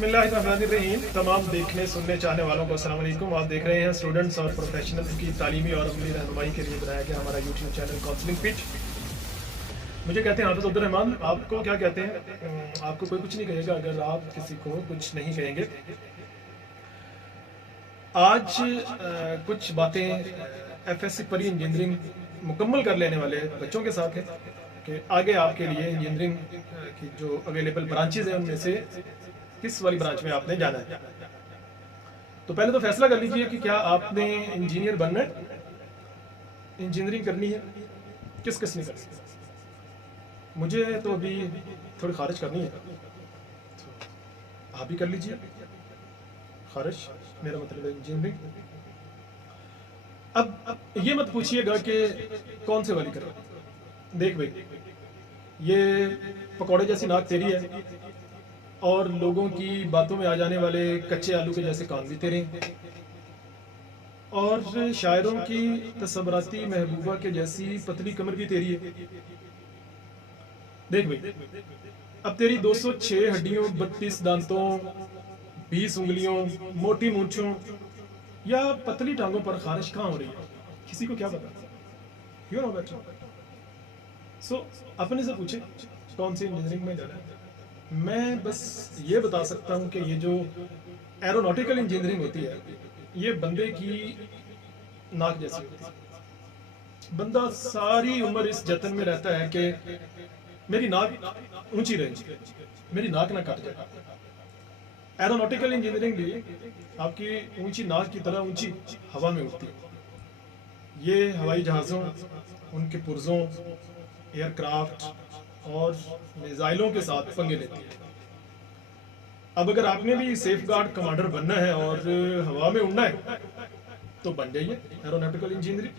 बिस्मिल्लाहिर्रहमानिर्रहीम। तमाम देखने सुनने चाहने वालों को अस्सलाम वालेकुम। आप देख रहे हैं स्टूडेंट्स और प्रोफेशनल्स की तालीमी और अमली रहनुमाई के लिए बनाया गया हमारा यूट्यूब चैनल काउंसलिंग पिच। मुझे कहते हैं हाफिज़ अब्दुल रहमान। आपको क्या कहते हैं? आपको कोई कुछ नहीं कहेगा अगर आप किसी को कुछ नहीं कहेंगे। आज कुछ बातें FSC परी इंजीनियरिंग मुकम्मल कर लेने वाले बच्चों के साथ है कि आगे आपके लिए इंजीनियरिंग की जो अवेलेबल ब्रांचेज हैं उनमें से किस वाली ब्रांच में आपने जाना है। तो पहले तो फैसला कर लीजिए कि क्या आपने इंजीनियर बनना है, इंजीनियरिंग करनी है, किस किस ने करनी है। मुझे तो अभी थोड़ी खारिज करनी है, आप भी कर लीजिए खारिज, मेरा मतलब है इंजीनियरिंग। अब ये मत पूछिएगा कि कौन से वाली करें। देख भाई, ये पकौड़े जैसी नाक तेरी है और लोगों की बातों में आ जाने वाले कच्चे आलू के जैसे कान भी तेरे हैं, और शायरों की तसव्वुराती महबूबा के जैसी पतली कमर भी तेरी है। देख भाई, अब तेरी 206 हड्डियों, 32 दांतों, 20 उंगलियों, मोटी मूंछों या पतली टांगों पर खारिश कहाँ हो रही है, किसी को क्या पता। You know better. सो अपने से पूछे कौन सी इंजीनियरिंग में जाना है। मैं बस ये बता सकता हूँ कि ये जो एरोनॉटिकल इंजीनियरिंग होती है ये बंदे की नाक जैसी होती है। बंदा सारी उम्र इस जतन में रहता है कि मेरी नाक ऊंची रहे, मेरी नाक ना कट जाए। एरोनॉटिकल इंजीनियरिंग भी आपकी ऊंची नाक की तरह ऊंची हवा में उड़ती है। ये हवाई जहाज़ों, उनके पुर्जों, एयरक्राफ्ट और मिसाइलों के साथ पंगे लेती है। अब अगर आपने भी सेफ गार्ड कमांडर बनना है और हवा में उड़ना है तो बन जाइए एरोनॉटिकल इंजीनियरिंग।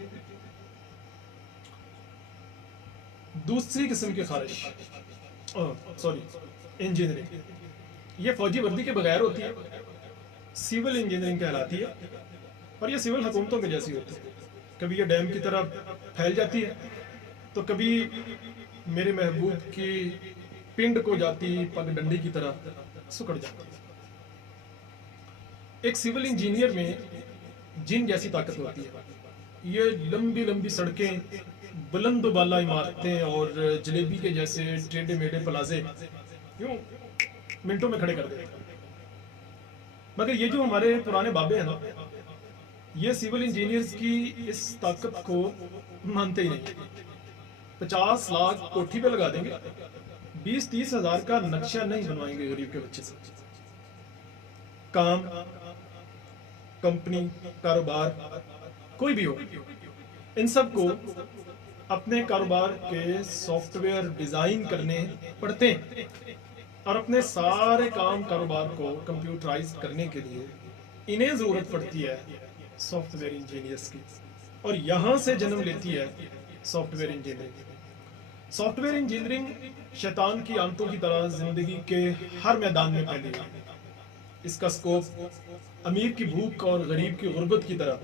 दूसरी किस्म की खारिश, इंजीनियरिंग, ये फौजी वर्दी के बगैर होती है, सिविल इंजीनियरिंग कहलाती है। और ये सिविल हुकूमतों के जैसी होती है। कभी ये डैम की तरह फैल जाती है तो कभी मेरे महबूब की पिंड को जाती पगडंडी की तरह सुकड़ जाती है। एक सिविल इंजीनियर में जिन जैसी ताकत होती है। ये लंबी लंबी सड़कें, बुलंद बाला इमारतें और जलेबी के जैसे टेढ़े मेढ़े प्लाजे यूं मिनटों में खड़े कर देते हैं। मगर ये जो हमारे पुराने बाबे हैं ना, ये सिविल इंजीनियर्स की इस ताकत को मानते ही नहीं। 50 लाख कोठी पे लगा देंगे, 20-30 हजार का नक्शा नहीं बनवाएंगे गरीब के बच्चे से। काम, कंपनी, कारोबार कोई भी हो, इन सब को अपने कारोबार के सॉफ्टवेयर डिजाइन करने पड़ते हैं और अपने सारे काम कारोबार को कंप्यूटराइज करने के लिए इन्हें जरूरत पड़ती है सॉफ्टवेयर इंजीनियर्स की। और यहां से जन्म लेती है सॉफ्टवेयर इंजीनियरिंग। सॉफ्टवेयर इंजीनियरिंग शैतान की आंतों की तरह जिंदगी के हर मैदान में फैली है। इसका स्कोप अमीर की भूख और गरीब की गुर्बत की तरह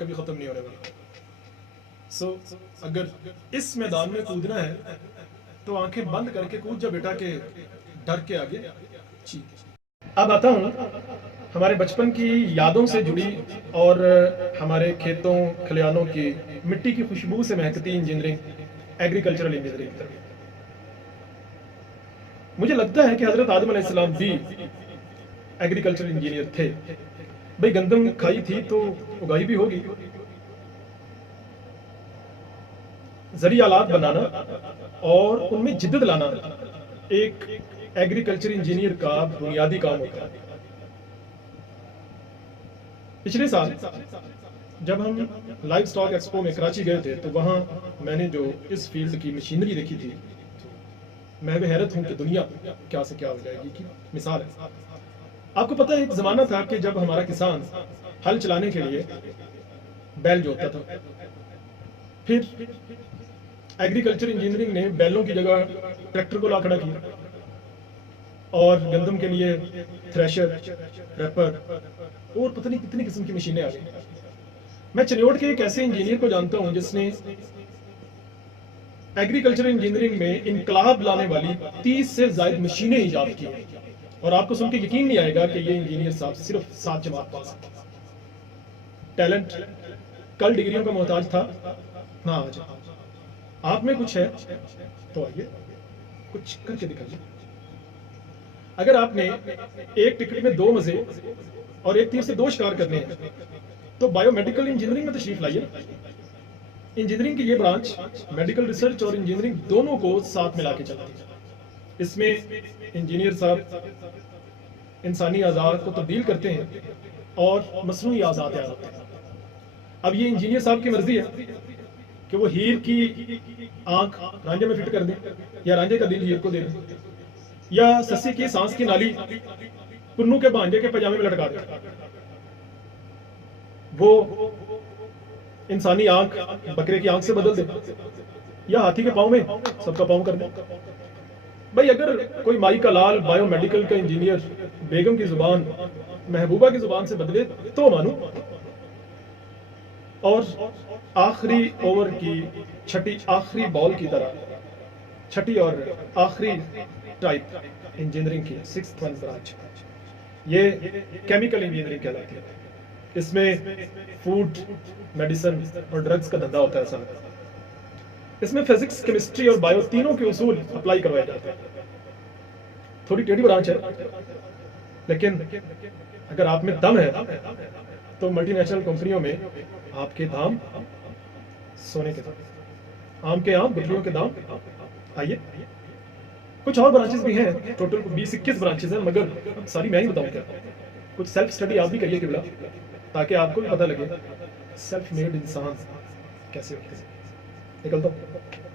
कभी खत्म नहीं होने वाला। अगर इस मैदान में कूदना है तो आंखें बंद करके कूद जा बेटा, के डर के आगे चीख। अब आता हूँ हमारे बचपन की यादों से जुड़ी और हमारे खेतों खलियानों की मिट्टी की खुशबू से महकती इंजीनियरिंग, एग्रीकल्चरल इंजीनियरिंग। मुझे लगता है कि हजरत आदम अलैहिस्सलाम भी एग्रीकल्चरल इंजीनियर थे। भाई गंदम खाई थी तो उगाई भी होगी। जरी आलात बनाना और उनमें जिद्दत लाना एक एग्रीकल्चर इंजीनियर का बुनियादी काम होता है। पिछले साल जब हम लाइव स्टॉक एक्सपो में कराची गए थे तो वहां मैंने जो इस फील्ड की मशीनरी देखी थी, मैं भी हैरत हूं कि दुनिया क्या से क्या हो जाएगी की मिसाल है। आपको पता है एक जमाना था कि जब हमारा किसान हल चलाने के लिए बैल जोतता था। फिर एग्रीकल्चर इंजीनियरिंग ने बैलों की जगह ट्रैक्टर को ला खड़ा किया और गंदम के लिए थ्रेशर, रैपर और पता नहीं कितनी किस्म की मशीनें आ गई। मैं चिन्योट के एक ऐसे इंजीनियर को जानता हूं जिसने एग्रीकल्चर इंजीनियरिंग में इनकलाब लाने वाली 30 से ज्यादा मशीनें ईजाद की। اور آپ کو سن کے یقین نہیں آئے گا کہ یہ انجینئر صاحب صرف 7 جماعت پاس ہیں. ٹیلنٹ کل ڈگریوں کا محتاج تھا نہ آج. آپ میں کچھ ہے تو آئیے کچھ کر کے دکھائیے. اگر آپ نے ایک ٹکٹ میں 2 مزے اور ایک تیر سے 2 شکار کرنے ہیں تو بایو میڈیکل انجینئرنگ میں تشریف لائیے. انجینئرنگ کی یہ برانچ میڈیکل ریسرچ اور انجینئرنگ دونوں کو ساتھ ملا کے چلتی ہے. اس میں انجینئر صاحب انسانی اعضاء کو تبدیل کرتے ہیں اور مصنوعی اعضاء تیار ہوتے ہیں. اب یہ انجینئر صاحب کی مرضی ہے کہ وہ ہیر کی آنکھ رانجھے میں فٹ کر دیں یا رانجھے کا دل ہیر کو دے دیں یا سسی کی سانس کی نالی پنو کے بھانجے کے پجامے میں لٹکا دیں. وہ انسانی آنکھ بکرے کی آنکھ سے بدل دے یا ہاتھی کے پاؤں میں سب کا پاؤں کر دے. بھائی اگر کوئی مائی کا لال بایو میڈیکل کا انجینئر بیگم کی زبان محبوبہ کی زبان سے بدلے تو مانو. اور آخری اوور کی چھٹی آخری بال کی طرح چھٹی اور آخری ٹائپ انجینئرنگ کی 6th برانچ یہ کیمیکل انجینئرنگ کہلاتی ہے. اس میں فوڈ میڈیسن اور ڈرگز کا دھندا ہوتا ہے. ساتھ اس میں فزکس کیمسٹری اور بایو تینوں کے اصول اپلائی کروائے جاتے ہیں. تھوڑی ٹیڑھی برانچ ہے لیکن اگر آپ میں دم ہے تو ملٹی نیشنل کمپنیوں میں آپ کے دام سونے کے دام, آم کے آم گٹلیوں کے دام. آئیے کچھ اور برانچز بھی ہیں. ٹوٹل 20-21 برانچز ہیں مگر ساری میں ہی بتاؤں کیا. کچھ سیلف اسٹڈی آپ بھی کریے قبلہ تاکہ آپ کو بھی پتہ لگے سیلف میڈ انسان کیسے ہوتے ہیں. نکلتا ہوں.